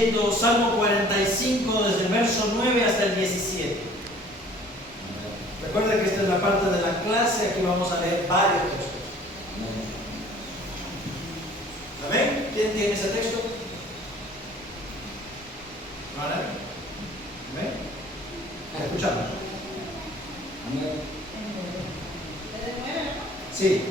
leyendo Salmo 45 desde el verso 9 hasta el 17. Recuerda que esta es la parte de la clase, aquí vamos a leer varios textos. ¿Amén? ¿Quién tiene ese texto? ¿Amén? Escuchamos. Amén. Sí.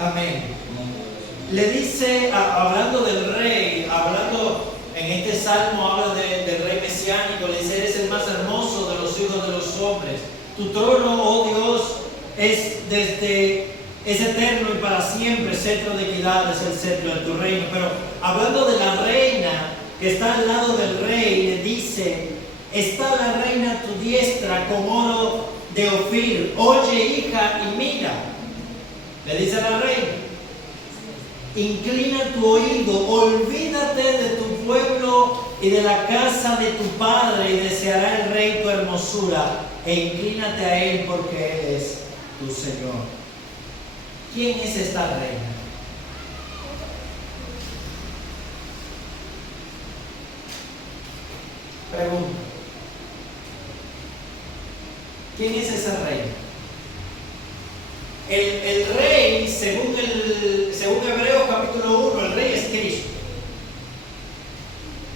Amén. Le dice, hablando del rey, hablando en este salmo, habla del rey mesiánico, le dice: eres el más hermoso de los hijos de los hombres. Tu trono, oh Dios, es eterno y para siempre. Cetro de equidad es el cetro de tu reino. Pero hablando de la reina que está al lado del rey, le dice: está la reina a tu diestra con oro de Ofir. Oye, hija, y mira. Le dice a la reina: inclina tu oído, olvídate de tu pueblo y de la casa de tu padre, y deseará el rey tu hermosura, e inclínate a él, porque él es tu Señor. ¿Quién es esta reina? Pregunta: ¿quién es esa reina? El rey, según Hebreos capítulo 1, el rey es Cristo.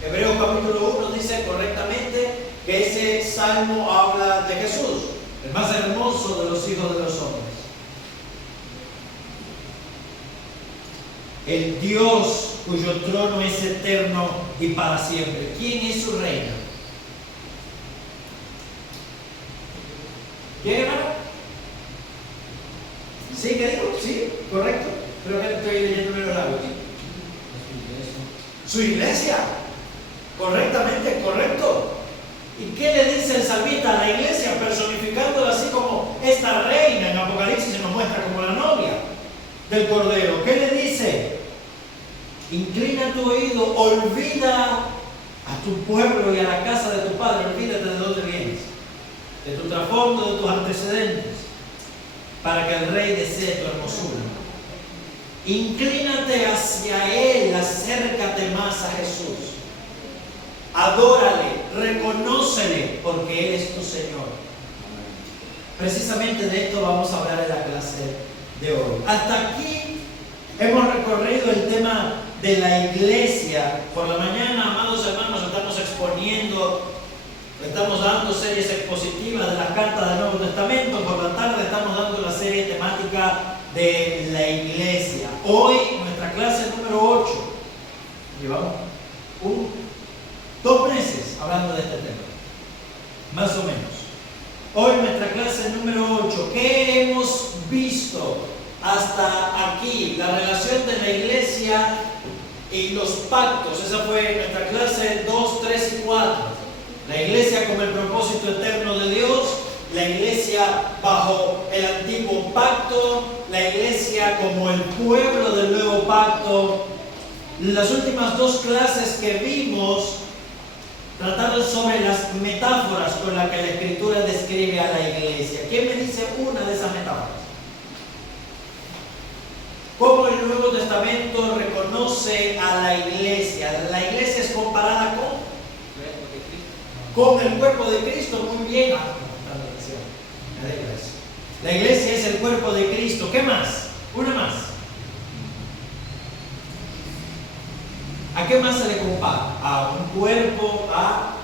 Hebreos capítulo 1 dice correctamente que ese salmo habla de Jesús, el más hermoso de los hijos de los hombres. El Dios cuyo trono es eterno y para siempre. ¿Quién es su reina? ¿Quién, hermano? ¿Sí? ¿Qué digo? ¿Sí? ¿Correcto? Creo que estoy leyendo los labios. Su iglesia. Correctamente, correcto. ¿Y qué le dice el salmista a la iglesia, personificándola así como esta reina? En Apocalipsis se nos muestra como la novia del Cordero. ¿Qué le dice? Inclina tu oído, olvida a tu pueblo y a la casa de tu padre. Olvídate de dónde vienes, de tu trasfondo, de tus antecedentes, para que el rey desee tu hermosura. Inclínate hacia él, acércate más a Jesús. Adórale, reconócele, porque él es tu Señor. Precisamente de esto vamos a hablar en la clase de hoy. Hasta aquí hemos recorrido el tema de la iglesia. Por la mañana, amados hermanos, estamos exponiendo, estamos dando series expositivas de las cartas del Nuevo Testamento. Por la tarde estamos dando la serie temática de la iglesia. Hoy, nuestra clase número 8. Llevamos 2 meses hablando de este tema, más o menos. Hoy nuestra clase número 8. ¿Qué hemos visto hasta aquí? La relación de la iglesia y los pactos. Esa fue nuestra clase 2, 3 y 4. La iglesia como el propósito eterno de Dios, la iglesia bajo el antiguo pacto, la iglesia como el pueblo del nuevo pacto. Las últimas 2 clases que vimos trataron sobre las metáforas con las que la Escritura describe a la iglesia. ¿Quién me dice una de esas metáforas? ¿Cómo el Nuevo Testamento reconoce a la iglesia? La iglesia es comparada con el cuerpo de Cristo. Muy bien. Me alegra eso. La iglesia es el cuerpo de Cristo. ¿Qué más? Una más. ¿A qué más se le compara? A un cuerpo, a...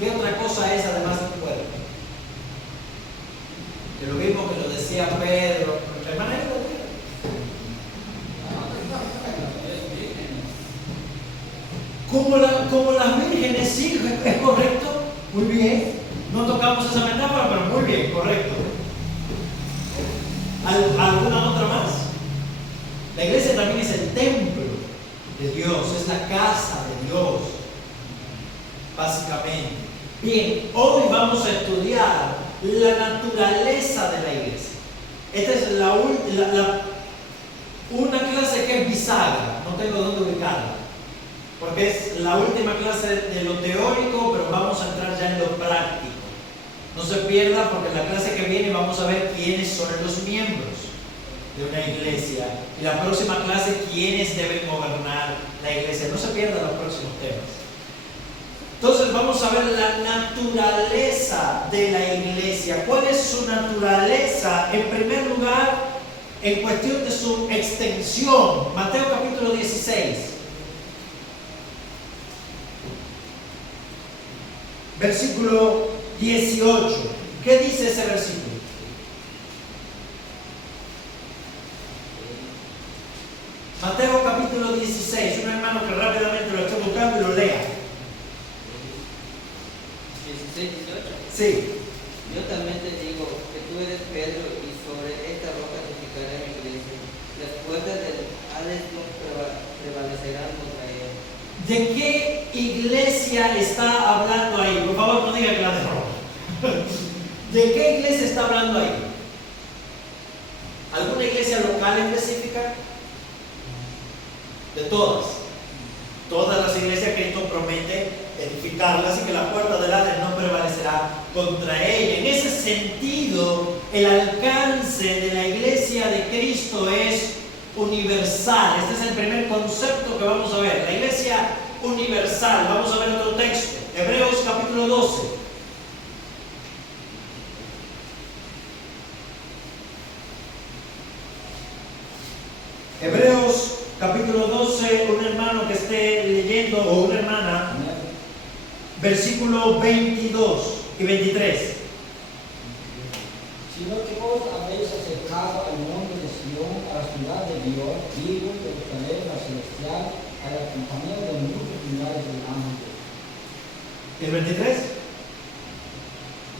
¿Qué otra cosa es además de un cuerpo? Que lo mismo que lo decía Pedro. Hermana, como las vírgenes, sí, es correcto. Muy bien. No tocamos esa metáfora, pero muy bien, correcto. ¿Alguna otra más? La iglesia también es el templo de Dios, es la casa de Dios, básicamente. Bien, hoy vamos a estudiar la naturaleza de la iglesia. Esta es una clase que es bisagra, no tengo dónde ubicarla, porque es la última clase de lo teórico, pero vamos a entrar ya en lo práctico. No se pierda, porque en la clase que viene vamos a ver quiénes son los miembros de una iglesia, y la próxima clase quiénes deben gobernar la iglesia. No se pierdan los próximos temas. Entonces vamos a ver la naturaleza de la iglesia. ¿Cuál es su naturaleza? En primer lugar, en cuestión de su extensión. Mateo capítulo 16. Versículo 18. ¿Qué dice ese versículo? Mateo capítulo 16. Un hermano que rápidamente lo esté buscando y lo lea. 16, 18. Sí. Yo también te digo que tú eres Pedro, y sobre esta roca edificaré mi iglesia. Las puertas del Hades no prevalecerán contra ella. ¿De qué iglesia está hablando ahí? Por favor, no diga que la de Roma. ¿De qué iglesia está hablando ahí? ¿Alguna iglesia local específica? De todas. Todas las iglesias que Cristo promete edificarlas, y que la puerta del Hades no prevalecerá contra ella. En ese sentido, el alcance de la iglesia de Cristo es universal. Este es el primer concepto que vamos a ver. La iglesia universal. Vamos a ver otro texto. Hebreos capítulo 12. Hebreos capítulo 12, un hermano que esté leyendo, o una hermana, versículos 22 y 23. Sino que vos habéis acercado al monte de Sion, a la ciudad de Dios, vivo, Jerusalén, la celestial, a la compañía de muchos millares de ángeles. ¿El 23?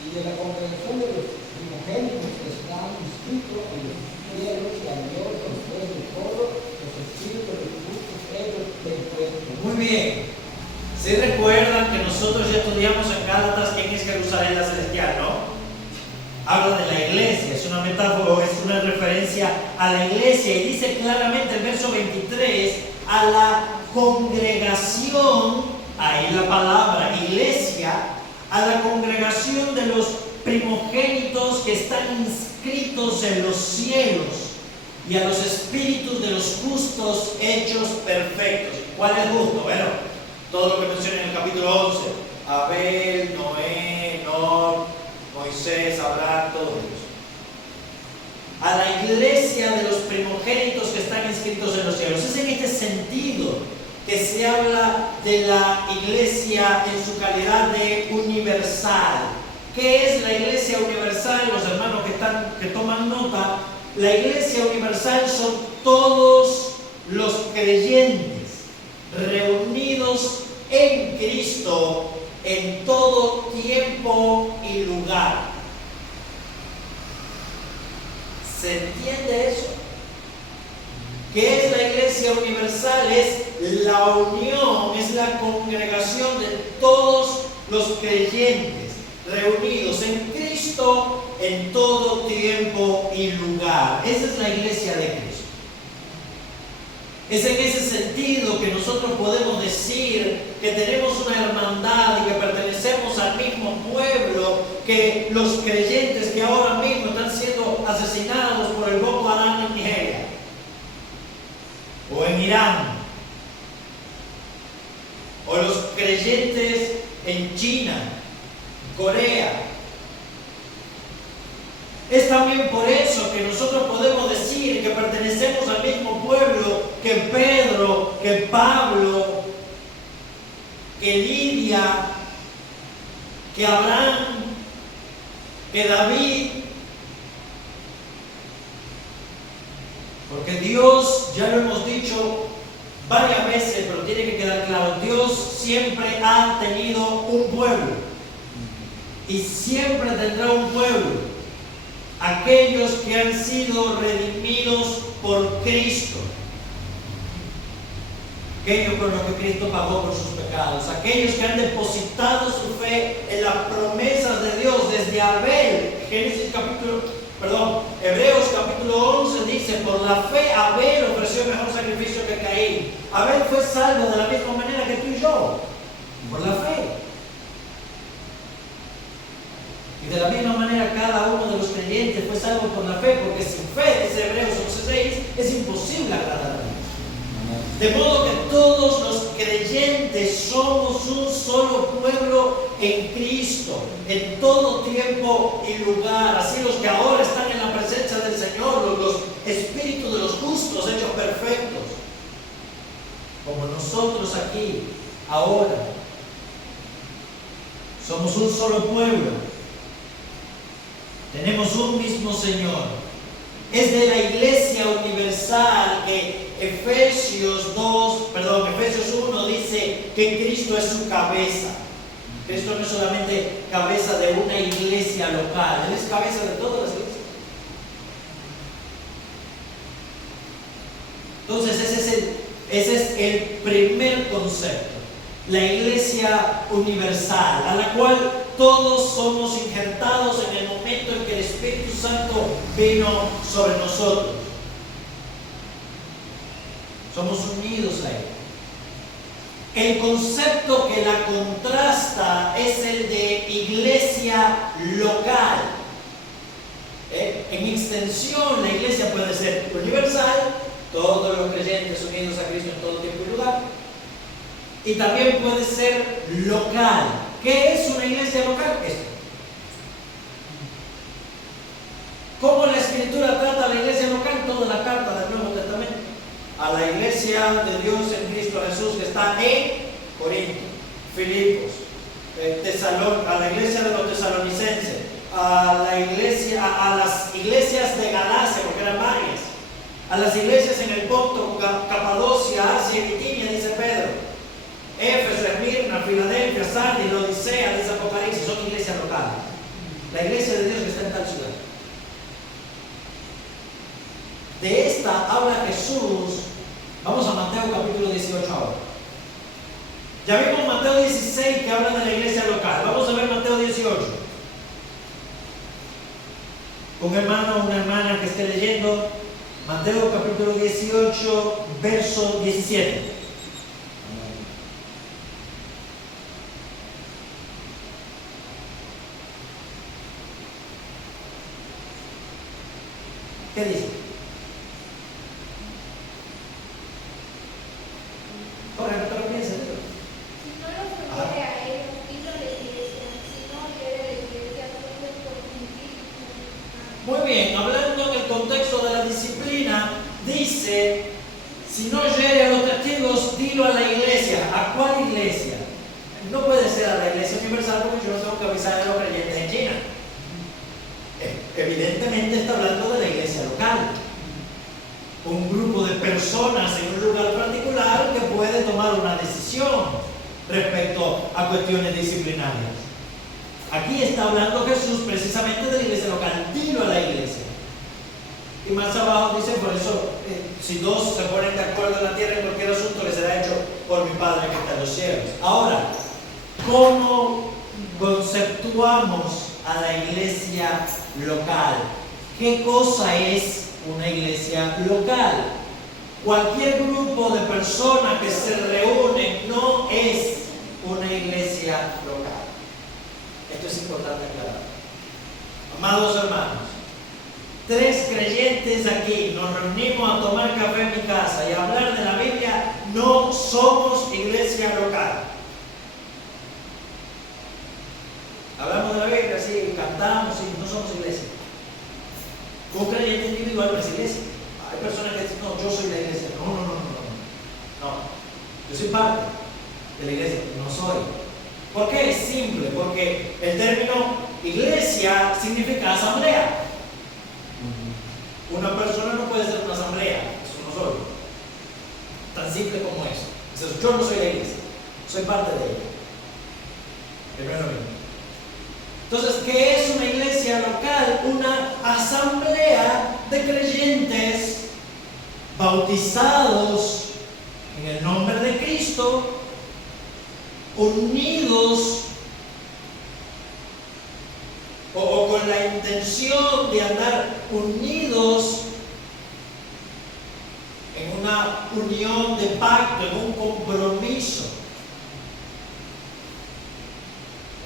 Y de la congregación de los primogénitos que están inscritos en los cielos, y a Dios, los jueces de todo, los espíritus de los justos, ellos del pueblo. Muy bien. Si recuerdan que nosotros ya estudiamos en Gálatas quién es Jerusalén la celestial, ¿no? Habla de la iglesia, es una metáfora, es una referencia a la iglesia, y dice claramente el verso 23, a la congregación, ahí la palabra iglesia, a la congregación de los primogénitos que están inscritos en los cielos, y a los espíritus de los justos hechos perfectos. ¿Cuál es justo? Bueno, todo lo que menciona en el capítulo 11, Abel, Noé, Enoc, Moisés, Abraham, todos ellos. A la iglesia de los primogénitos que están inscritos en los cielos. Es en este sentido que se habla de la iglesia en su calidad de universal. ¿Qué es la iglesia universal? Los hermanos que toman nota, la iglesia universal son todos los creyentes reunidos en Cristo en todo tiempo y lugar. ¿Se entiende eso? ¿Qué es la iglesia universal? Es la unión, es la congregación de todos los creyentes reunidos en Cristo en todo tiempo y lugar. Esa es la iglesia de Cristo. Es en ese sentido que nosotros podemos decir que tenemos una hermandad y que pertenecemos al mismo pueblo que los creyentes que ahora mismo están siendo asesinados por el Boko Haram en Nigeria o en Irán. o los creyentes en China, Corea. Es también por eso que nosotros podemos decir que pertenecemos al mismo pueblo que Pedro, que Pablo, que Lidia, que Abraham, que David. Porque Dios, ya lo hemos dicho varias veces, pero tiene que quedar claro, Dios siempre ha tenido un pueblo y siempre tendrá un pueblo. Aquellos que han sido redimidos por Cristo, aquellos por los que Cristo pagó por sus pecados, aquellos que han depositado su fe en las promesas de Dios desde Abel. Hebreos capítulo 11 dice: por la fe Abel ofreció mejor sacrificio que Caín. Abel fue salvo de la misma manera que tú y yo, por la fe. Y de la misma manera cada uno de los creyentes fue salvo por la fe, porque sin fe, dice Hebreos 11:6, es imposible agradar a Dios. De modo que todos los creyentes somos un solo pueblo en Cristo, en todo tiempo y lugar. Así los que ahora están en la presencia del Señor, los espíritus de los justos hechos perfectos, como nosotros aquí, ahora, somos un solo pueblo. Tenemos un mismo Señor. Es de la Iglesia Universal que Efesios 1 dice que Cristo es su cabeza. Cristo no es solamente cabeza de una iglesia local, Él es cabeza de todas las iglesias. Entonces ese es el primer concepto. La Iglesia Universal, a la cual todos somos injertados en el momento en que el Espíritu Santo vino sobre nosotros. Somos unidos a Él. El concepto que la contrasta es el de iglesia local. En extensión, la iglesia puede ser universal, todos los creyentes unidos a Cristo en todo tiempo y lugar. Y también puede ser local. ¿Qué es una iglesia local? Esto. ¿Cómo la Escritura trata a la iglesia local? Toda la carta del Nuevo Testamento. A la iglesia de Dios en Cristo Jesús que está en Corinto, Filipos, a la iglesia de los tesalonicenses, a las iglesias de Galacia, porque eran varias, a las iglesias en el Ponto, Capadocia, Asia y Bitinia, dice Pedro. Éfeso, Esmirna, Filadelfia, Sardis, Laodicea, dice Apocalipsis, son iglesias locales. La iglesia de Dios que está en tal ciudad. De esta habla Jesús. Vamos a Mateo capítulo 18 ahora. Ya vimos Mateo 16 que habla de la iglesia local. Vamos a ver Mateo 18. Un hermano o una hermana que esté leyendo Mateo capítulo 18, verso 17. ¿Qué dice? Ahora, no te lo pienses, ¿no? Si no los oyere a ellos, dilo a la iglesia. Si no oyere a la iglesia, entonces por cumplir. Muy bien, hablando en el contexto de la disciplina, dice: si no oyere a los testigos, dilo a la iglesia. ¿A cuál iglesia? No puede ser a la iglesia universal, porque yo no tengo que avisar a los creyentes en China. Evidentemente está hablando de la iglesia local, un grupo de personas en un lugar particular que puede tomar una decisión respecto a cuestiones disciplinarias. Aquí está hablando Jesús precisamente de la iglesia local. Dilo a la iglesia. Y más abajo dice: por eso si dos se ponen de acuerdo en la tierra en cualquier asunto, les será hecho por mi Padre que está en los cielos. Ahora, ¿cómo conceptuamos a la iglesia local? ¿Qué cosa es una iglesia local? Cualquier grupo de personas que se reúnen no es una iglesia local. Esto es importante aclarar. Amados hermanos, 3 creyentes aquí nos reunimos a tomar café en mi casa y a hablar de la Biblia. No somos iglesia local. soy parte de la iglesia, no soy. ¿Por qué? Es simple, porque el término iglesia significa asamblea. Una persona no puede ser una asamblea, eso no soy. Tan simple como eso. Entonces, yo no soy la iglesia, soy parte de ella. Primero mismo. Entonces, ¿qué es una iglesia local? Una asamblea de creyentes bautizados en el nombre de Cristo, unidos o con la intención de andar unidos en una unión de pacto, en un compromiso.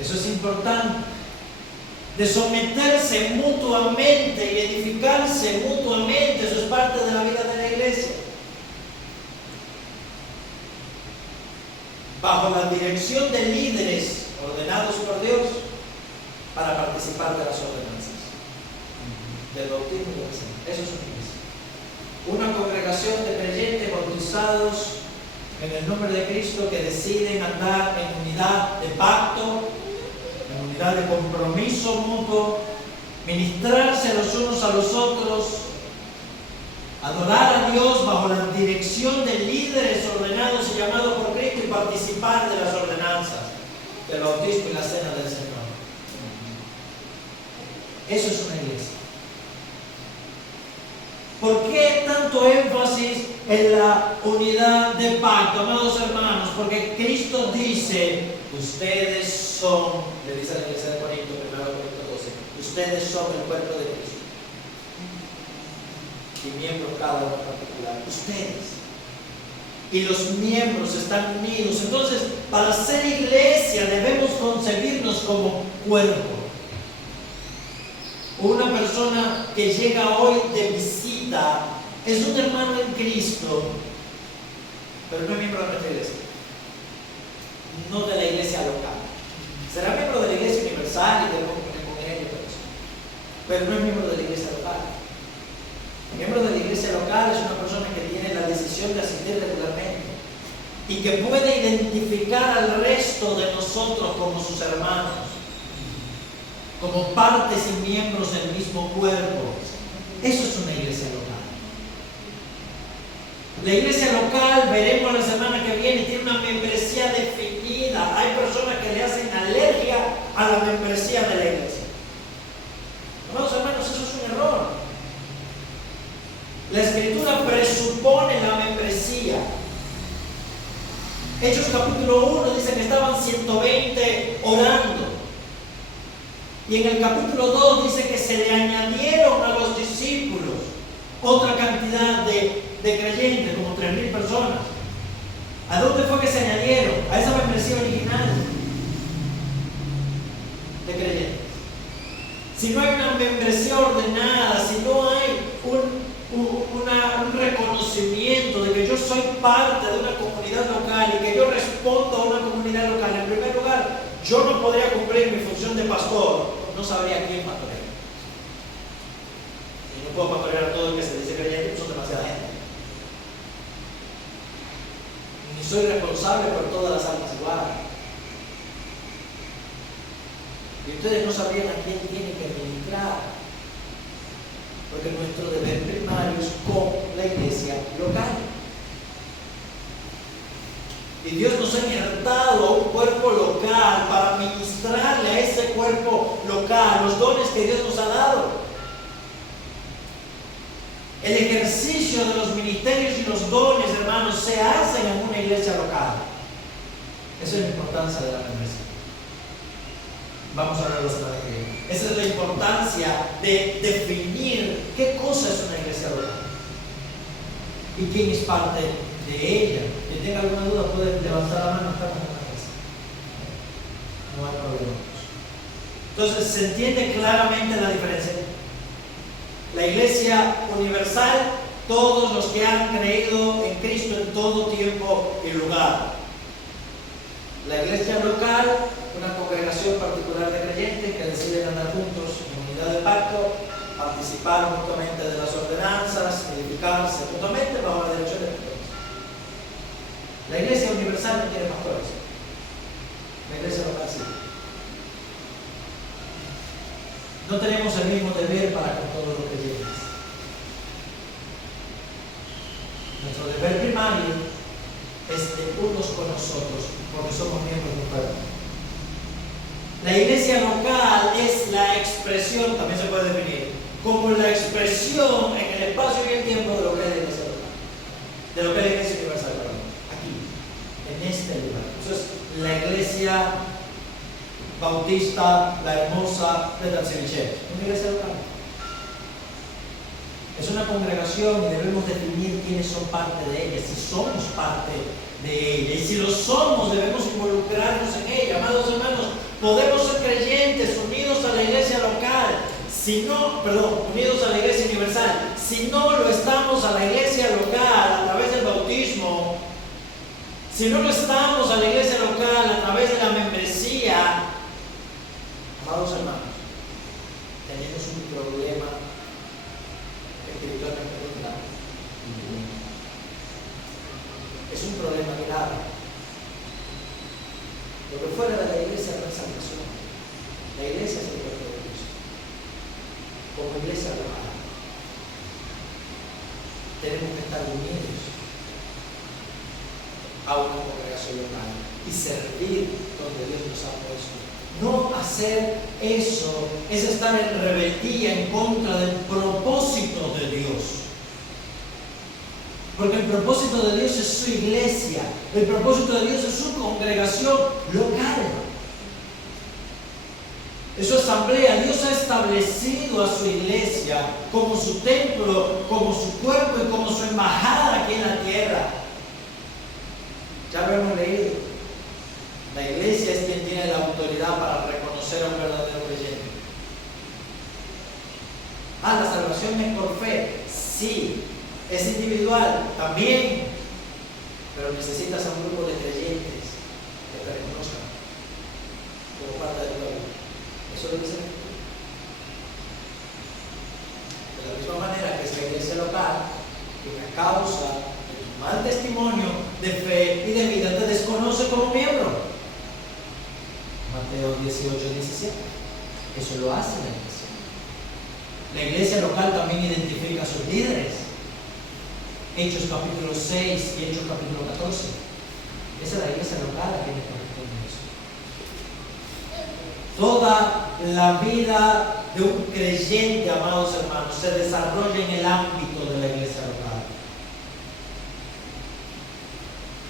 Eso es importante. De someterse mutuamente y edificarse mutuamente, eso es parte de la vida de la iglesia. Bajo la dirección de líderes ordenados por Dios para participar de las ordenanzas, del bautismo y del Señor. Eso es una iglesia. Una congregación de creyentes bautizados en el nombre de Cristo que deciden andar en unidad de pacto, en unidad de compromiso mutuo, ministrarse los unos a los otros, adorar a Dios bajo la dirección de líderes ordenados y llamados por Cristo y participar de las ordenanzas del bautismo y la cena del Señor. Eso es una iglesia. ¿Por qué tanto énfasis en la unidad de pacto, amados hermanos? Porque Cristo dice, ustedes son, le dice a la iglesia de Corinto, 1 Corintios 12, ustedes son el cuerpo de Cristo. Y miembros cada uno en particular, ustedes. Y los miembros están unidos. Entonces, para ser iglesia debemos concebirnos como cuerpo. Una persona que llega hoy de visita es un hermano en Cristo, pero no es miembro de nuestra iglesia, no de la iglesia local. Será miembro de la iglesia universal y del evangelio, pero no es miembro de la iglesia local. El miembro de la iglesia local es una persona que tiene la decisión de asistir regularmente y que puede identificar al resto de nosotros como sus hermanos, como partes y miembros del mismo cuerpo. Eso es una iglesia local. La iglesia local, veremos la semana que viene, tiene una membresía definida. Hay personas que le hacen alergia a la membresía de la iglesia. Amados hermanos, eso es un error. La Escritura presupone la membresía. Hechos capítulo 1 dice que estaban 120 orando. Y en el capítulo 2 dice que se le añadieron a los discípulos otra cantidad de creyentes, como 3,000 personas. ¿A dónde fue que se añadieron? A esa membresía original de creyentes. Si no hay una membresía ordenada, si no hay un reconocimiento de que yo soy parte de una comunidad local y que yo respondo a una comunidad local, en primer lugar, yo no podría cumplir mi función de pastor, no sabría quién pastorear. Y no puedo pastorear a todo el que se dice creyente, son demasiada gente. Ni soy responsable por todas las almas igual. Y ustedes no sabrían a quién tienen que ministrar, porque nuestro deber primario es con la iglesia local. Y Dios nos ha injertado a un cuerpo local para ministrarle a ese cuerpo local los dones que Dios nos ha dado. El ejercicio de los ministerios y los dones, hermanos, se hacen en una iglesia local. Esa es la importancia de la membresía. Vamos a hablar la semana que viene. Esa es la importancia de definir qué cosa es una iglesia local y quién es parte de ella. Quien tenga alguna duda puede levantar la mano. Estamos en la mesa. No hay problema. Entonces se entiende claramente la diferencia. La iglesia universal, todos los que han creído en Cristo en todo tiempo y lugar. La iglesia local, una congregación particular de creyentes que deciden andar juntos en unidad de pacto, participar mutuamente de las ordenanzas, edificarse mutuamente bajo la dirección de Dios. La iglesia universal no tenemos el mismo deber para con todos los creyentes. Nuestro deber primario es de unos con nosotros, porque somos miembros de un cuerpo. La iglesia local es la expresión, también se puede definir, como la expresión en el espacio y el tiempo de lo que es la iglesia local, de lo que es la iglesia universal, aquí, en este lugar. Entonces, la iglesia bautista, la hermosa de Tanciviche, una iglesia local. Es una congregación y debemos definir quiénes son parte de ella, si somos parte de ella. Y si lo somos, debemos involucrarnos en ella. Amados hermanos, podemos ser creyentes unidos a la iglesia local, unidos a la iglesia universal. Si no lo estamos a la iglesia local a través del bautismo, si no lo estamos a la iglesia local a través de la membresía, amados hermanos, tenemos un problema espiritualmente grave. Es un problema grave. Porque fuera de la iglesia no hay salvación. La iglesia es el cuerpo de Cristo. Como iglesia local, tenemos que estar unidos a una congregación local y servir donde Dios nos ha puesto. No hacer eso es estar en rebeldía en contra del propósito de Dios. Porque el propósito de Dios es su iglesia, el propósito de Dios es su congregación local, es su asamblea. Dios ha establecido a su iglesia como su templo, como su cuerpo y como su embajada aquí en la tierra. Ya lo hemos leído. La iglesia es quien tiene la autoridad para reconocer a un verdadero creyente. La salvación es por fe. Sí. Es individual también, pero necesitas a un grupo de creyentes que te reconozcan como parte del pueblo. Eso lo dice la Escritura. De la misma manera que es la iglesia local, que a causa de tu mal testimonio de fe y de vida te desconoce como miembro. Mateo 18:17. Eso lo hace la iglesia. La iglesia local también identifica a sus líderes. Hechos capítulo 6 y Hechos capítulo 14. Esa es la iglesia local a quien le corresponde eso. Toda la vida de un creyente, amados hermanos, se desarrolla en el ámbito de la iglesia local.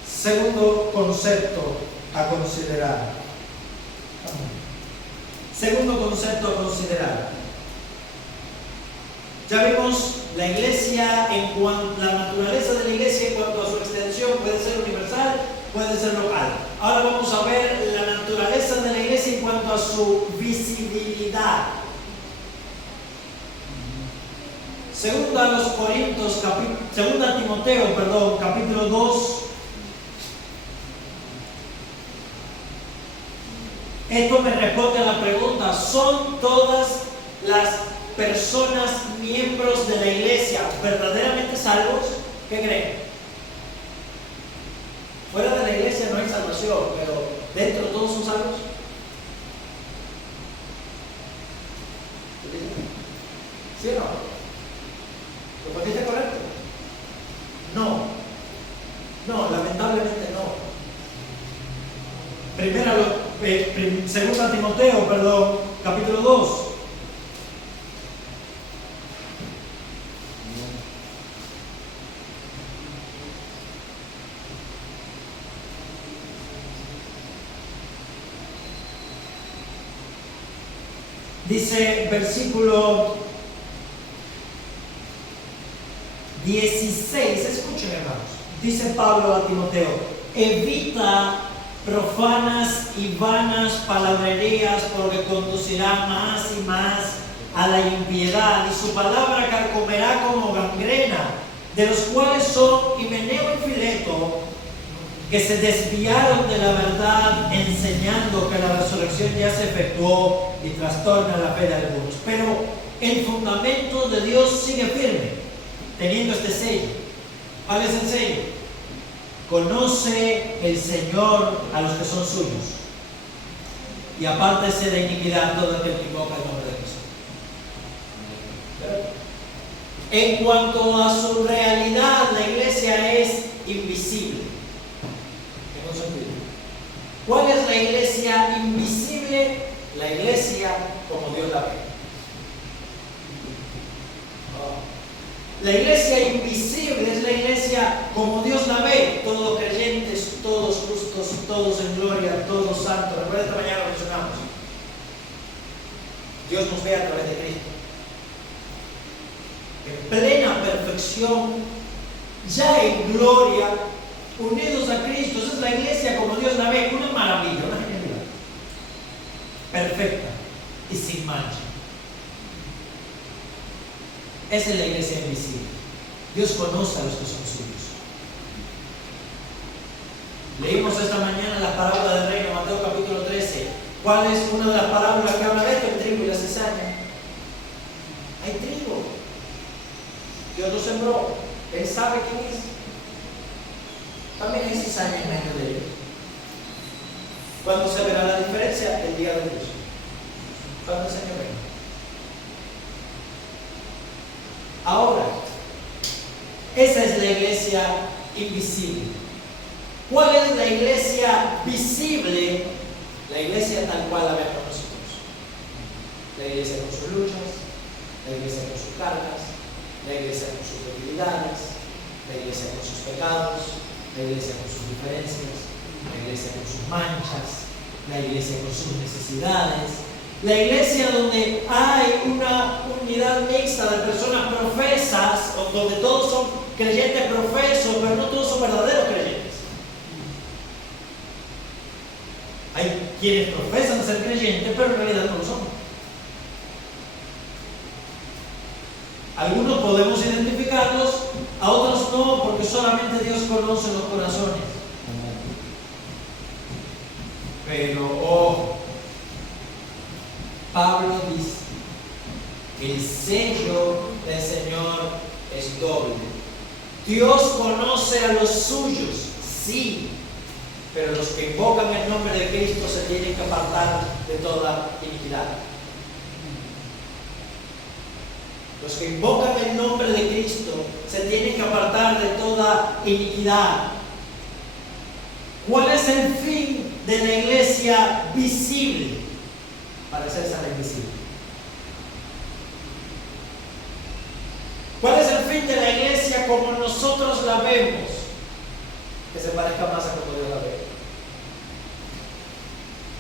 Segundo concepto a considerar. Ya vimos la iglesia la naturaleza de la iglesia en cuanto a su extensión puede ser universal, puede ser local. Ahora vamos a ver la naturaleza de la iglesia en cuanto a su visibilidad. Segunda Timoteo, capítulo 2. Esto me responde a la pregunta: ¿son todas las personas miembros de la iglesia verdaderamente salvos? ¿Qué creen? Fuera de la iglesia no hay salvación, pero dentro todos son salvos. ¿Sí o no? ¿Lo parece correcto? No, lamentablemente no. Segunda Timoteo, capítulo 2. Dice versículo 16, escuchen hermanos, dice Pablo a Timoteo: evita profanas y vanas palabrerías, porque conducirán más y más a la impiedad, y su palabra carcomerá como gangrena, de los cuales son Himeneo y Fileto, que se desviaron de la verdad, enseñando que la resurrección ya se efectuó, y trastorna la fe de algunos. Pero el fundamento de Dios sigue firme, teniendo este sello. ¿Cuál es el sello? Conoce el Señor a los que son suyos, y apártese de iniquidad todo aquel que invoca el nombre de Jesús. En cuanto a su realidad, la iglesia es invisible. En un sentido. ¿Cuál es la iglesia invisible? La iglesia como Dios la ve. La iglesia invisible es la iglesia como Dios la ve. Todos creyentes, todos justos, todos en gloria, todos santos. Recuerda, esta mañana lo mencionamos. Dios nos ve a través de Cristo. En plena perfección, ya en gloria, unidos a Cristo. Esa es la iglesia como Dios la ve. Una maravilla, una genialidad. Perfecta y sin mancha. Esa es la iglesia invisible. Dios conoce a los que son suyos. Leímos esta mañana la parábola del reino, Mateo capítulo 13. ¿Cuál es una de las parábolas que habla de esto? El trigo y la cizaña. Hay trigo. Dios lo sembró. Él sabe quién es. También hay cizaña en medio de ellos. ¿Cuándo se verá la diferencia? El día de Dios. Cuando el Señor venga. Ahora, esa es la iglesia invisible. ¿Cuál es la iglesia visible? La iglesia tal cual la vemos nosotros. La iglesia con sus luchas, la iglesia con sus cargas, la iglesia con sus debilidades, la iglesia con sus pecados, la iglesia con sus diferencias, la iglesia con sus manchas, la iglesia con sus necesidades. La iglesia donde hay una unidad mixta de personas profesas, donde todos son creyentes profesos, pero no todos son verdaderos creyentes. Hay quienes profesan ser creyentes, pero en realidad no lo son. Algunos podemos identificarlos, a otros no, porque solamente Dios conoce los corazones. Pero Pablo dice que el sello del Señor es doble. Dios conoce a los suyos, sí, pero los que invocan el nombre de Cristo se tienen que apartar de toda iniquidad. Los que invocan el nombre de Cristo se tienen que apartar de toda iniquidad. ¿Cuál es el fin de la iglesia visible? Parecerse a la invisible. ¿Cuál es el fin de la iglesia como nosotros la vemos? Que se parezca más a como Dios la ve.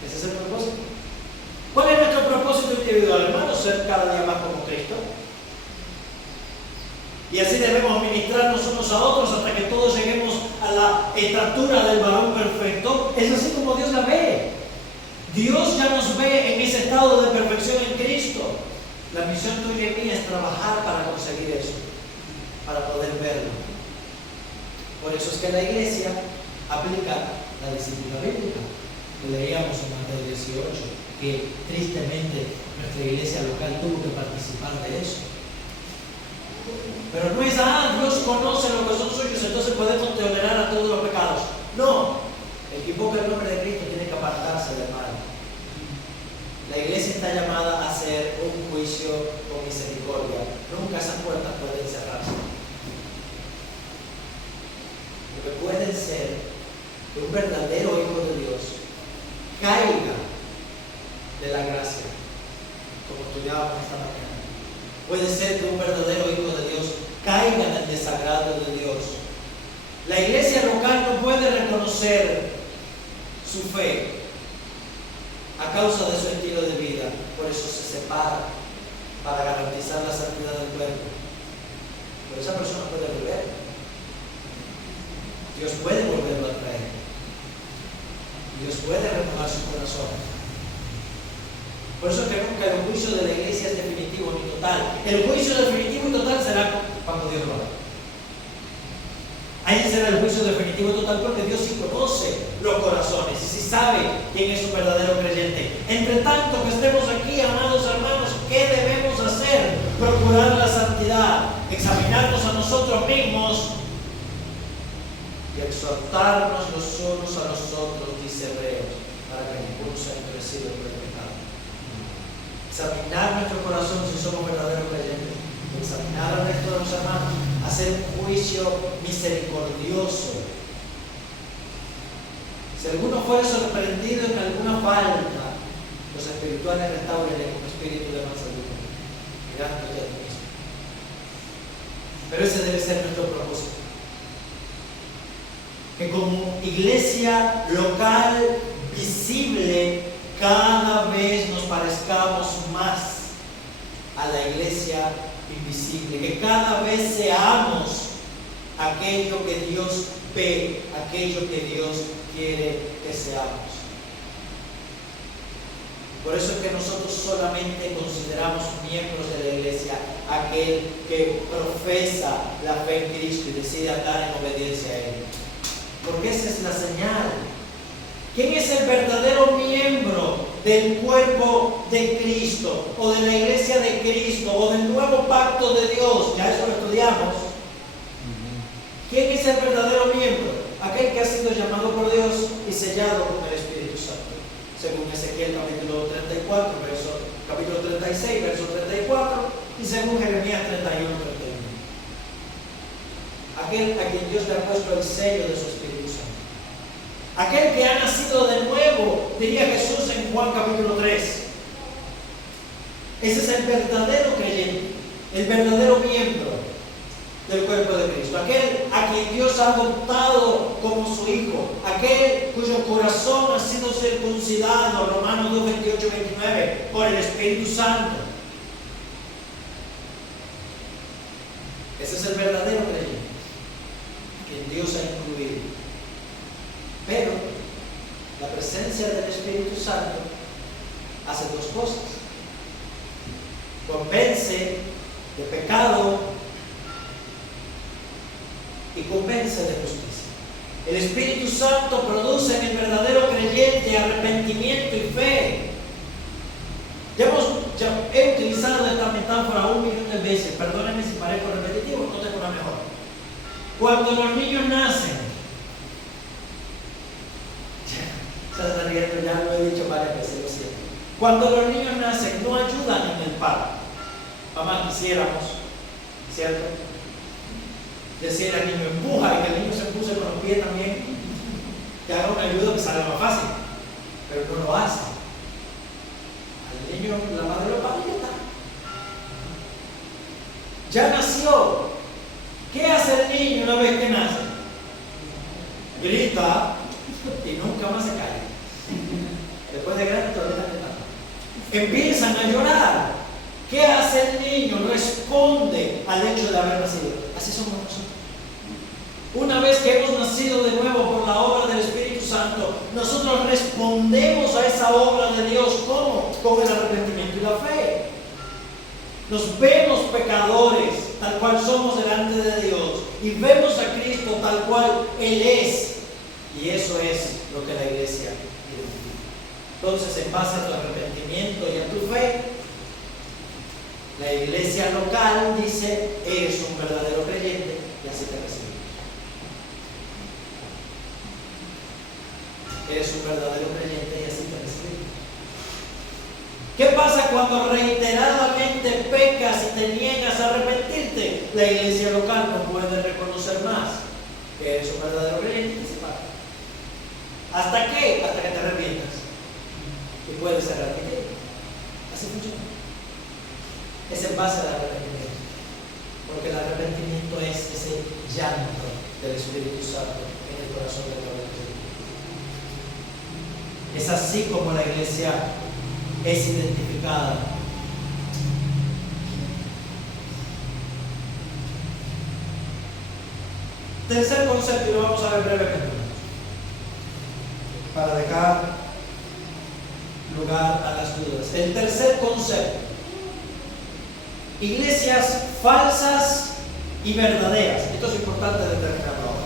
Ese es el propósito. ¿Cuál es nuestro propósito individual, hermanos? Ser cada día más como Cristo. Y así debemos ministrarnos unos a otros hasta que todos lleguemos a la estatura del varón perfecto. Es así como Dios la ve. Dios ya nos ve en ese estado de perfección en Cristo. La misión tuya y mía es trabajar para conseguir eso, para poder verlo. Por eso es que la iglesia aplica la disciplina bíblica. Lo leíamos en Mateo 18, que tristemente nuestra iglesia local tuvo que participar de eso. Pero no es, Dios conoce lo que son suyos, entonces podemos tolerar a todos los pecados. No, el que invoca el nombre de Cristo tiene que apartarse del mal. La iglesia está llamada a hacer un juicio con misericordia. Nunca esas puertas pueden cerrarse. Porque pueden ser que un verdadero hijo de Dios caiga de la gracia, como estudiábamos esta mañana. Puede ser que un verdadero hijo de Dios caiga en el desagrado de Dios. La iglesia local no puede reconocer su fe a causa de su estilo de vida, por eso se separa para garantizar la santidad del cuerpo. Pero esa persona puede volver. Dios puede volverlo a traer. Dios puede renovar su corazón. Por eso que nunca el juicio de la iglesia es definitivo ni total. El juicio definitivo y total será cuando Dios lo haga. Ahí será el juicio definitivo y total, porque Dios sí conoce los corazones y sí sabe quién es un verdadero creyente. Entre tanto que estemos aquí, amados hermanos, ¿qué debemos hacer? Procurar la santidad, examinarnos a nosotros mismos y exhortarnos los unos a los otros, dice Hebreos, para que ninguno sea endurecido por el pecado. Examinar nuestro corazón si somos verdaderos creyentes. examinar al resto de los hermanos, hacer un juicio misericordioso. Si alguno fuere sorprendido en alguna falta, los espirituales restauren con espíritu de mansedumbre, mirándote a ti mismo. Pero ese debe ser nuestro propósito. Que como iglesia local visible, cada vez nos parezcamos más a la iglesia invisible, que cada vez seamos aquello que Dios ve, aquello que Dios quiere que seamos. Por eso es que nosotros solamente consideramos miembros de la iglesia aquel que profesa la fe en Cristo y decide andar en obediencia a Él. Porque esa es la señal. ¿Quién es el verdadero miembro del cuerpo de Cristo o de la iglesia de Cristo o del nuevo pacto de Dios? Ya eso lo estudiamos. ¿Quién es el verdadero miembro? Aquel que ha sido llamado por Dios y sellado con el Espíritu Santo. Según Ezequiel capítulo 34, capítulo 36, verso 34, y según Jeremías 31, 31. Aquel a quien Dios le ha puesto el sello de su Espíritu Santo. Aquel que ha nacido de nuevo, diría Jesús en Juan capítulo 3. Ese es el verdadero creyente, el verdadero miembro del cuerpo de Cristo, aquel a quien Dios ha adoptado como su hijo, aquel cuyo corazón ha sido circuncidado, Romanos 2, 28, 29, por el Espíritu Santo. Ese es el verdadero creyente, quien Dios ha incluido. Pero la presencia del Espíritu Santo hace dos cosas: convence de pecado y convence de justicia. El Espíritu Santo produce en el verdadero creyente arrepentimiento y fe. Ya he utilizado esta metáfora 1.000.000 de veces, perdónenme si parezco repetitivo, no tengo una mejor. Cuando los niños nacen, se está riendo, ya lo he dicho varias veces, lo siento. Cuando los niños nacen, no ayudan en el parto. Mamá, quisiéramos, ¿cierto? Decir al niño empuja y que el niño se empuje con los pies también, que haga una ayuda que salga más fácil, pero no lo hace. Al niño la madre lo paga y ya está. Ya nació. ¿Qué hace el niño una vez que nace? Grita y nunca más se cae. Después de grande todavía está gritando. Empiezan a llorar. ¿Qué hace el niño? Responde al hecho de haber nacido. Así somos nosotros. Una vez que hemos nacido de nuevo por la obra del Espíritu Santo, nosotros respondemos a esa obra de Dios. ¿Cómo? Con el arrepentimiento y la fe. Nos vemos pecadores, tal cual somos delante de Dios, y vemos a Cristo tal cual Él es. Y eso es lo que la iglesia identifica. Entonces, en base a tu arrepentimiento y a tu fe, la iglesia local dice: eres un verdadero creyente, y así te recibimos. Eres un verdadero creyente y así te recibimos. ¿Qué pasa cuando reiteradamente pecas y te niegas a arrepentirte? La iglesia local no puede reconocer más que eres un verdadero creyente y se para. ¿Hasta qué? Hasta que te arrepientas y puedes ser arrepentido. Así funciona. Es en base al arrepentimiento, porque el arrepentimiento es ese llanto del Espíritu Santo en el corazón del hombre. Es así como la iglesia es identificada. Tercer concepto, y lo vamos a ver brevemente, para dejar lugar a las dudas. El tercer concepto: iglesias falsas y verdaderas. Esto es importante determinarlo ahora.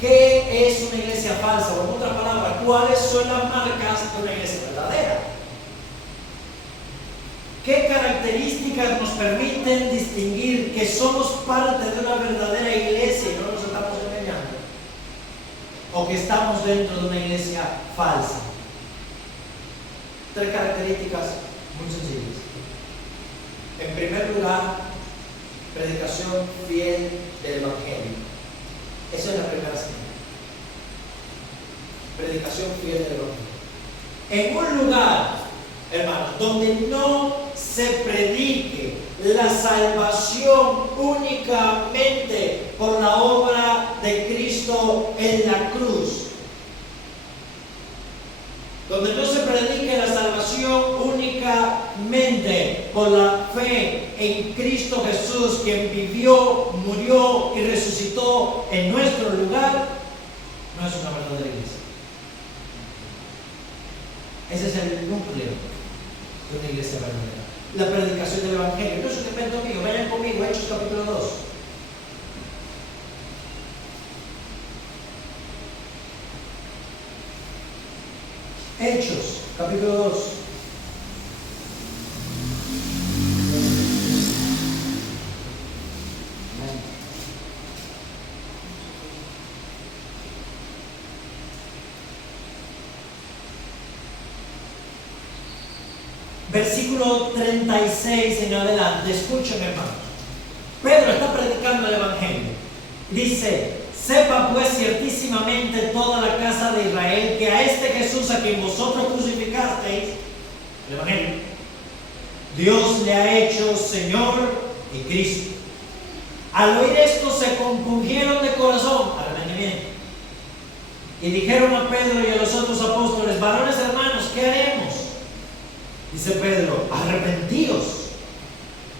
¿Qué es una iglesia falsa? O en otra palabra, ¿cuáles son las marcas de una iglesia verdadera? ¿Qué características nos permiten distinguir que somos parte de una verdadera iglesia y no nos estamos engañando? ¿O que estamos dentro de una iglesia falsa? Tres características muy sencillas. En primer lugar, predicación fiel del Evangelio. Esa es la primera señal. Predicación fiel del Evangelio. En un lugar, hermanos, donde no se predique la salvación únicamente por la obra de Cristo en la cruz, donde no se predique la salvación únicamente por la fe en Cristo Jesús, quien vivió, murió y resucitó en nuestro lugar, no es una verdadera iglesia. Ese es el núcleo de una iglesia verdadera. La predicación del Evangelio. No es un invento mío, vayan conmigo, Hechos capítulo 2. Hechos capítulo 2. Versículo 36 en adelante, escuchen, hermano. Pedro está predicando el Evangelio. Dice: sepa pues ciertísimamente toda la casa de Israel que a este Jesús a quien vosotros crucificasteis, el Evangelio, Dios le ha hecho Señor y Cristo. Al oír esto se compungieron de corazón, arrepentimiento, y dijeron a Pedro y a los otros apóstoles: varones hermanos, ¿qué haremos? Dice Pedro: arrepentíos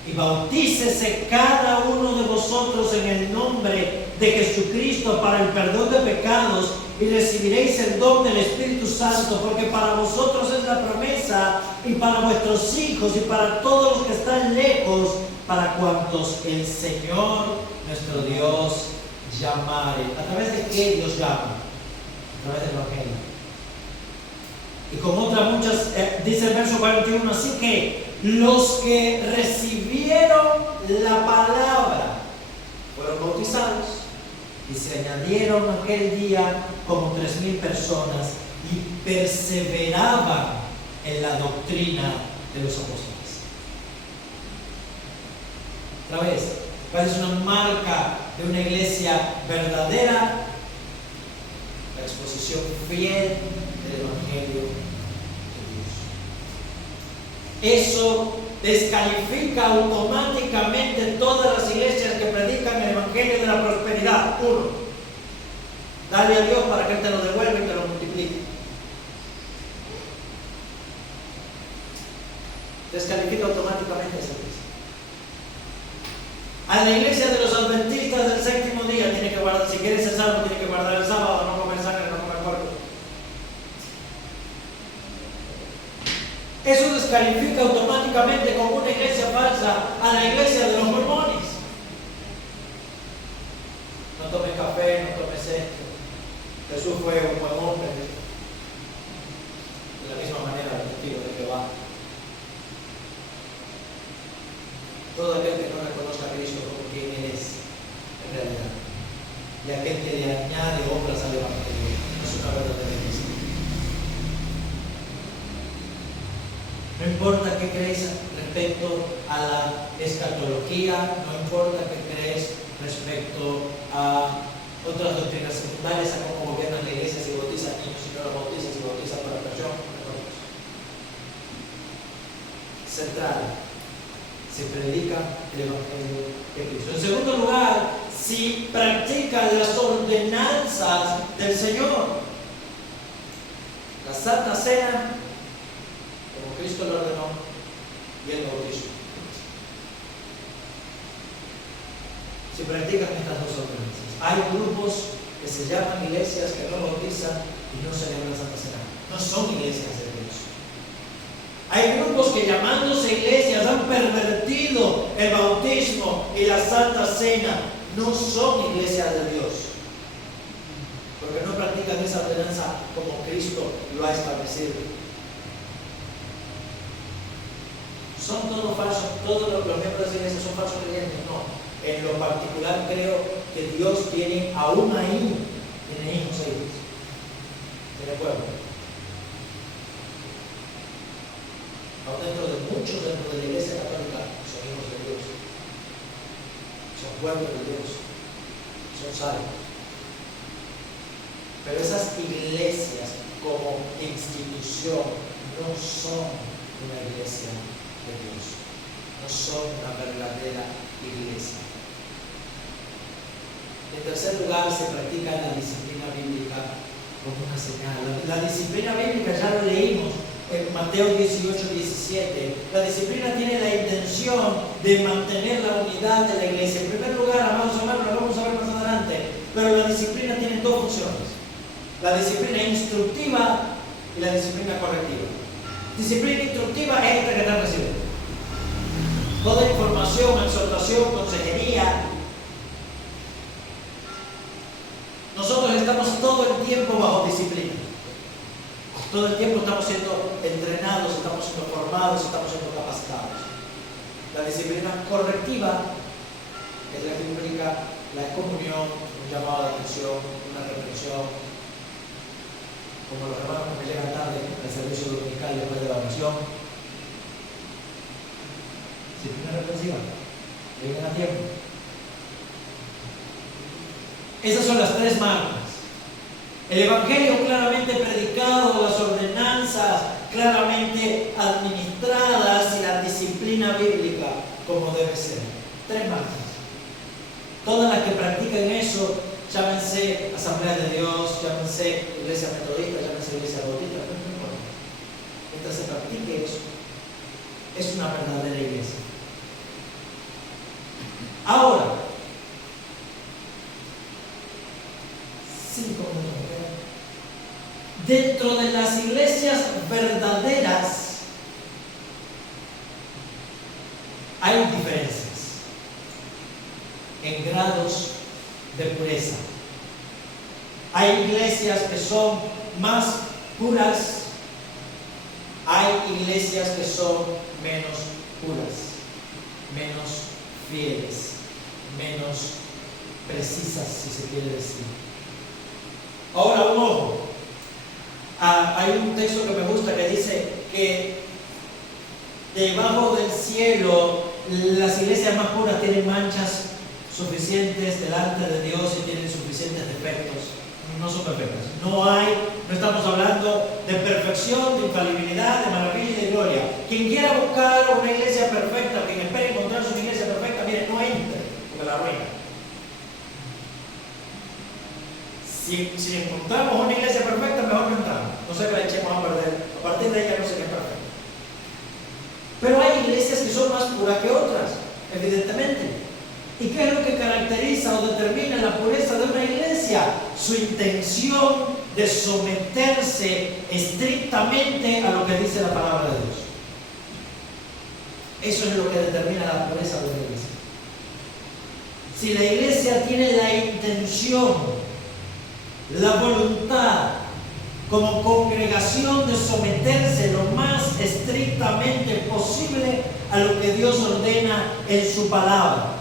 y bautícese cada uno de vosotros en el nombre de Jesucristo para el perdón de pecados, y recibiréis el don del Espíritu Santo, porque para vosotros es la promesa, y para vuestros hijos, y para todos los que están lejos, para cuantos el Señor nuestro Dios llamare. ¿A través de qué Dios llama? A través del Evangelio. Y como otras muchas, dice el verso 41, así que los que recibieron la palabra fueron bautizados, y se añadieron aquel día como 3,000 personas, y perseveraban en la doctrina de los apóstoles. Otra vez, ¿cuál es una marca de una iglesia verdadera? La exposición fiel del Evangelio de Dios. Eso descalifica automáticamente todas las iglesias que predican el Evangelio de la prosperidad. Uno, dale a Dios para que Él te lo devuelva y te lo multiplique. Descalifica automáticamente esa iglesia. A la iglesia de los adventistas del séptimo día tiene que guardar, si quieres ser salvo, tiene que guardar el sábado, no comer sangre, no comer cuerpo. Eso descalifica automáticamente como una iglesia falsa a la iglesia de los mormones. No tomes café, no tomes esto. Jesús fue un buen hombre. De la misma manera, el testigo de Jehová. Todo aquel que no reconozca a Cristo como quien Él es, en realidad, y aquel que le añade obras al Evangelio, no es una verdadera iglesia. No importa qué crees respecto a la escatología, no importa qué crees respecto a otras doctrinas secundarias, a cómo gobierna la iglesia, si bautiza niños, si no los bautiza, si bautiza para pasión, central. Se predica el Evangelio de Cristo. En segundo lugar, si practican las ordenanzas del Señor. La Santa Cena, como Cristo lo ordenó, y el bautismo. Si practican estas dos ordenanzas. Hay grupos que se llaman iglesias que no bautizan y no celebran la Santa Cena. No son iglesias de Dios. Hay grupos que, llamándose iglesias, han pervertido el bautismo y la Santa Cena. No son iglesias de Dios, porque no practican esa ordenanza como Cristo lo ha establecido. ¿Son todos falsos? ¿Todos los miembros de esa iglesia son falsos creyentes? No. En lo particular creo que Dios tiene, aún ahí, tiene hijos e hijas. ¿De acuerdo? Aún dentro de muchos dentro de la iglesia católica son hijos son pueblo de Dios, son salvos. Pero esas iglesias como institución no son una iglesia de Dios, no son una verdadera iglesia. En tercer lugar, se practica la disciplina bíblica como una señal. La disciplina bíblica ya lo leímos en Mateo 18, 17. La disciplina tiene la intención de mantener la unidad de la iglesia. En primer lugar, amados hermanos, lo vamos a ver más adelante, pero la disciplina tiene dos funciones: la disciplina instructiva y la disciplina correctiva. Disciplina instructiva es esta que están recibiendo. Toda información, exhortación, consejería. Nosotros estamos todo el tiempo bajo disciplina. Todo el tiempo estamos siendo entrenados, estamos siendo formados, estamos siendo capacitados. La disciplina correctiva es la que implica la excomunión, un llamado de atención, una reflexión, como los hermanos que me llegan tarde al servicio dominical después de la oración. Disciplina reflexiva, lleguen a tiempo. Esas son las tres marcas. El Evangelio claramente predicado, las ordenanzas claramente administradas y la disciplina bíblica como debe ser. Tres marcas. Todas las que practican eso, llámense Asamblea de Dios, llámense Iglesia Metodista, llámense Iglesia Bautista, no importa. Mientras se practique eso, es una verdadera iglesia. Ahora, 5 minutos. Dentro de las iglesias verdaderas hay diferencias en grados de pureza. Hay iglesias que son más puras, hay iglesias que son menos puras, menos fieles, menos precisas, si se quiere decir. Ahora, un ojo. Hay un texto que me gusta que dice que debajo del cielo las iglesias más puras tienen manchas suficientes delante de Dios y tienen suficientes defectos. No son perfectas. No estamos hablando de perfección, de infalibilidad, de maravilla y de gloria. Quien quiera buscar una iglesia perfecta, quien espere encontrar una iglesia perfecta, mire, no entre, porque la arruina. Si encontramos una iglesia perfecta, mejor no entramos. No sé que la echemos a perder. A partir de ella no sé qué es perfecto. Pero hay iglesias que son más puras que otras, evidentemente. ¿Y qué es lo que caracteriza o determina la pureza de una iglesia? Su intención de someterse estrictamente a lo que dice la palabra de Dios. Eso es lo que determina la pureza de una iglesia. Si la iglesia tiene la intención, la voluntad como congregación de someterse lo más estrictamente posible a lo que Dios ordena en su palabra.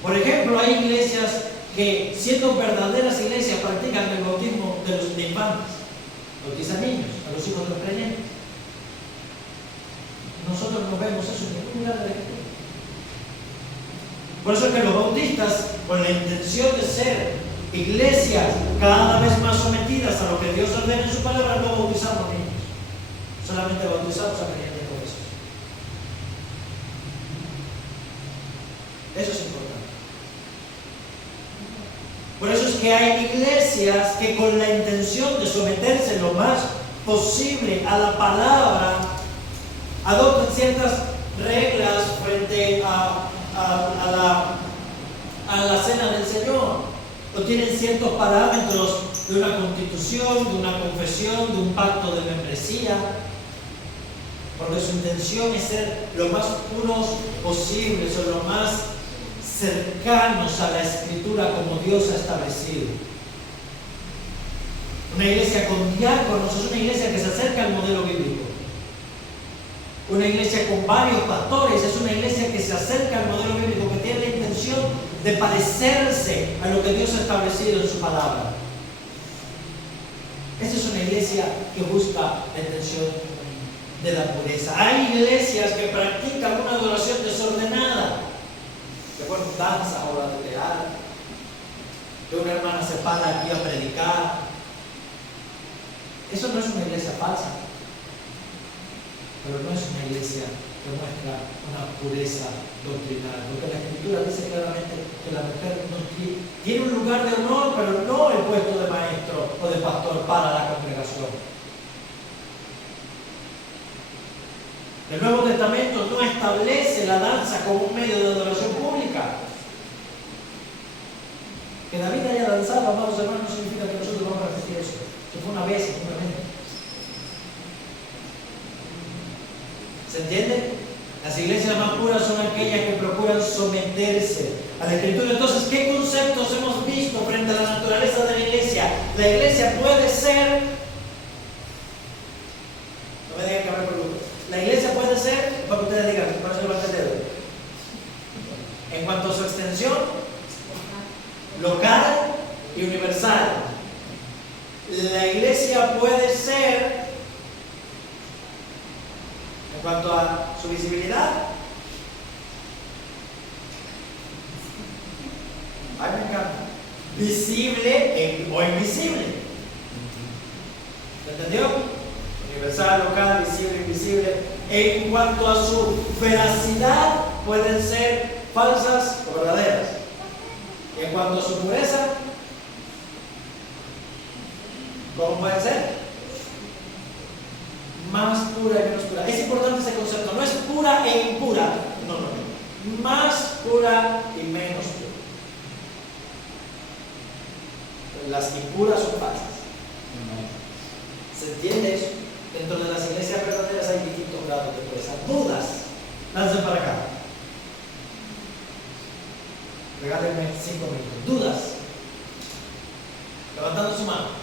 Por ejemplo, hay iglesias que, siendo verdaderas iglesias, practican el bautismo de los infantes, bautizan niños, a los hijos de los creyentes. Nosotros no vemos eso en ningún lugar de la Escritura. Por eso es que los bautistas, con la intención de ser iglesias cada vez más sometidas a lo que Dios ordena en su palabra, no bautizamos niños. Solamente bautizamos a creyentes conversos. Eso es importante. Por eso es que hay iglesias que, con la intención de someterse lo más posible a la palabra, adoptan ciertas reglas frente a la cena del Señor, o tienen ciertos parámetros de una constitución, de una confesión, de un pacto de membresía, porque su intención es ser lo más puros posibles o lo más cercanos a la Escritura como Dios ha establecido. Una iglesia con diáconos es una iglesia que se acerca al modelo bíblico. Una iglesia con varios pastores es una iglesia que se acerca al modelo bíblico, que tiene la intención de parecerse a lo que Dios ha establecido en su palabra. Esta es una iglesia que busca la intención de la pureza. Hay iglesias que practican una adoración desordenada, que ponen danza, obras de teatro, que una hermana se para aquí a predicar. Eso no es una iglesia falsa, pero no es una iglesia que muestra una pureza doctrinal, porque la Escritura dice claramente que la mujer no tiene un lugar de honor, pero no el puesto de maestro o de pastor para la congregación. El Nuevo Testamento no establece la danza como un medio de adoración pública. Que David haya danzado, amados hermanos, no significa que nosotros vamos a repetir eso. Eso fue una vez, simplemente. ¿Se entiende? Las iglesias más puras son aquellas que procuran someterse a la Escritura. Entonces, ¿qué conceptos hemos visto frente a la naturaleza de la iglesia? La iglesia puede ser... No me digan que me pregunto. La iglesia puede ser, para que ustedes digan, para eso levanten el dedo. En cuanto a su extensión, local y universal. La iglesia puede ser, en cuanto a su visibilidad, ay, me encanta, visible o invisible. ¿Se entendió? Universal, local, visible, invisible. En cuanto a su veracidad, pueden ser falsas o verdaderas. En cuanto a su pureza, ¿cómo puede ser? Más pura y menos pura. Es importante ese concepto. No es pura e impura. No. Más pura y menos pura. Las impuras son falsas. ¿Se entiende eso? Dentro de las iglesias verdaderas hay distintos grados de pureza. Dudas. Lancen para acá. Regálenme 5 minutos. Dudas. Levantando su mano.